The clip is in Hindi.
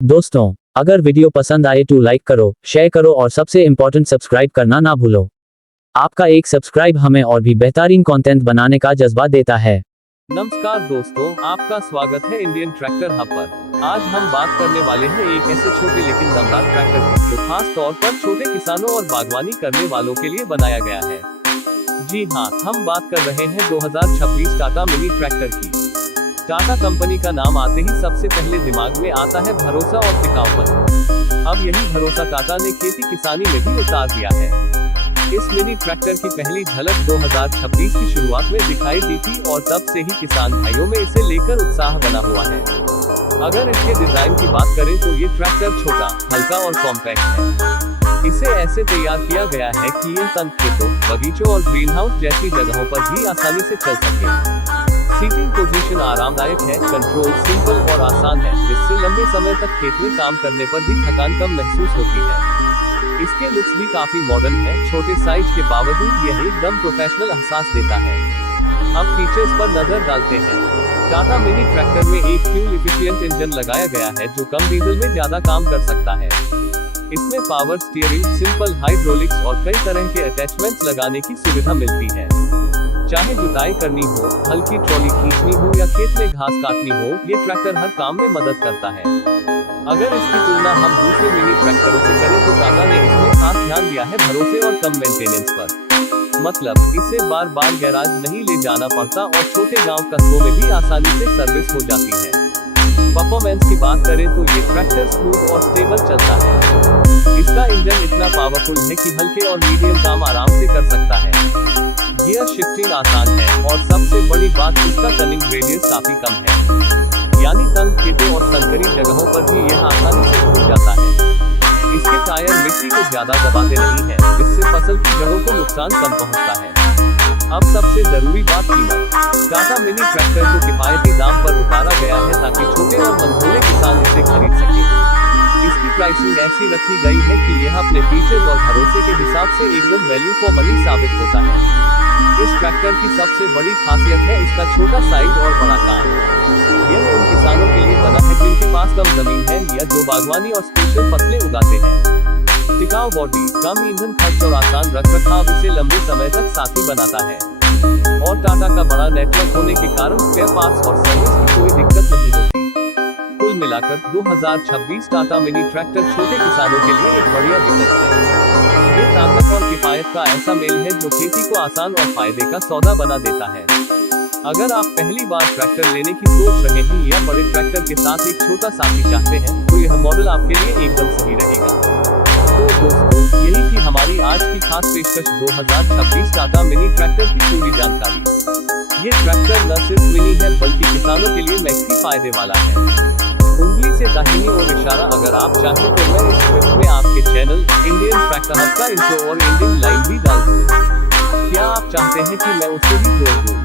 दोस्तों, अगर वीडियो पसंद आए तो लाइक करो, शेयर करो और सबसे इम्पोर्टेंट सब्सक्राइब करना ना भूलो। आपका एक सब्सक्राइब हमें और भी बेहतरीन कंटेंट बनाने का जज्बा देता है। नमस्कार दोस्तों, आपका स्वागत है इंडियन ट्रैक्टर हब पर। आज हम बात करने वाले हैं एक ऐसे छोटे लेकिन दमदार ट्रैक्टर की जो खास तौर पर छोटे किसानों और बागवानी करने वालों के लिए बनाया गया है। जी हाँ, हम बात कर रहे हैं 2026 टाटा मिनी ट्रैक्टर की। टाटा कंपनी का नाम आते ही सबसे पहले दिमाग में आता है भरोसा और टिकाऊपन। अब यही भरोसा टाटा ने खेती किसानी में भी उतार दिया है। इस मिनी ट्रैक्टर की पहली झलक 2026 की शुरुआत में दिखाई दी थी और तब से ही किसान भाइयों में इसे लेकर उत्साह बना हुआ है। अगर इसके डिजाइन की बात करें तो ये ट्रैक्टर छोटा, हल्का और कॉम्पैक्ट है। इसे ऐसे तैयार किया गया है कि ये तंग खेतों, बगीचों और ग्रीन हाउस जैसी जगहों पर भी आसानी से चल सके। सीटिंग पोजीशन आरामदायक है, कंट्रोल सिंपल और आसान है, जिससे लंबे समय तक खेत में काम करने पर भी थकान कम महसूस होती है। इसके लुक्स भी काफी मॉडर्न है, छोटे साइज के बावजूद यह एकदम प्रोफेशनल एहसास देता है। अब फीचर्स पर नजर डालते हैं। टाटा मिनी ट्रैक्टर में एक फ्यूल एफिशिएंट इंजन लगाया गया है जो कम डीजल में ज्यादा काम कर सकता है। इसमें पावर स्टीयरिंग, सिंपल हाइड्रोलिक्स और कई तरह के अटैचमेंट्स लगाने की सुविधा मिलती है। चाहे जुताई करनी हो, हल्की ट्रॉली खींचनी हो या खेत में घास काटनी हो, ये ट्रैक्टर हर काम में मदद करता है। अगर इसकी तुलना हम दूसरे मिनी ट्रैक्टरों से करें तो टाटा ने इसमें खास ध्यान दिया है भरोसे और कम मेंटेनेंस पर। मतलब इसे बार बार गैराज नहीं ले जाना पड़ता और छोटे गांव कस्बों में भी आसानी से सर्विस हो जाती है। परफॉर्मेंस की बात करें तो ये ट्रैक्टर स्मूथ और स्टेबल चलता है। इसका इंजन इतना पावरफुल है कि हल्के और मीडियम काम आराम से कर सकता है। गियर शिफ्टिंग आसान है और सबसे बड़ी बात इसका टर्निंग रेडियस काफी कम है, यानी तंग खेतों और संकरी जगहों पर भी यह आसानी से घूम जाता है। इसके टायर मिट्टी को ज्यादा दबाते नहीं हैं, जिससे फसल की जड़ों को नुकसान कम पहुंचता है। अब सबसे जरूरी बात कीमत। टाटा मिनी ट्रैक्टर को किफायती दाम पर उतारा गया है ताकि छोटे और मंझोले किसान इसे खरीद सके। इसकी प्राइसिंग ऐसी रखी गई है कि यह अपने फीचर्स और भरोसे के हिसाब से एकदम वैल्यू फॉर मनी साबित होता है। इस ट्रैक्टर की सबसे बड़ी खासियत है इसका छोटा साइज और बड़ा काम। यह उन किसानों के लिए बना है जिनके पास कम जमीन है या जो बागवानी और स्पेशल फसलें उगाते हैं। टिकाऊ बॉडी, कम ईंधन खर्च और आसान रखरखाव इसे लंबे समय तक साथी बनाता है। और टाटा का बड़ा नेटवर्क होने के कारण स्पेयर पार्ट्स और सर्विस की कोई दिक्कत नहीं होती। कुल मिलाकर 2026 टाटा मिनी ट्रैक्टर छोटे किसानों के लिए एक बढ़िया विकल्प है। ये ताकत और किफायत का ऐसा मेल है जो खेती को आसान और फायदे का सौदा बना देता है। अगर आप पहली बार ट्रैक्टर लेने की सोच रहे हैं या बड़े ट्रैक्टर के साथ एक छोटा साथी चाहते हैं तो यह मॉडल आपके लिए एकदम सही रहेगा। तो दोस्तों, यही थी हमारी आज की खास पेशकश 2026 टाटा मिनी ट्रैक्टर की पूरी जानकारी। ये ट्रैक्टर न सिर्फ मिनी है बल्कि किसानों के लिए मैक्सी फायदे वाला है। उंगली से दाहिनी ओर इशारा, अगर आप चाहें तो मैं इस स्क्रिप्ट में आपके चैनल इंडियन ट्रैक्टर हब का इंट्रो और इंडियन लाइन भी डाल दूं। क्या आप चाहते हैं कि मैं उसे भी जोड़ दूं?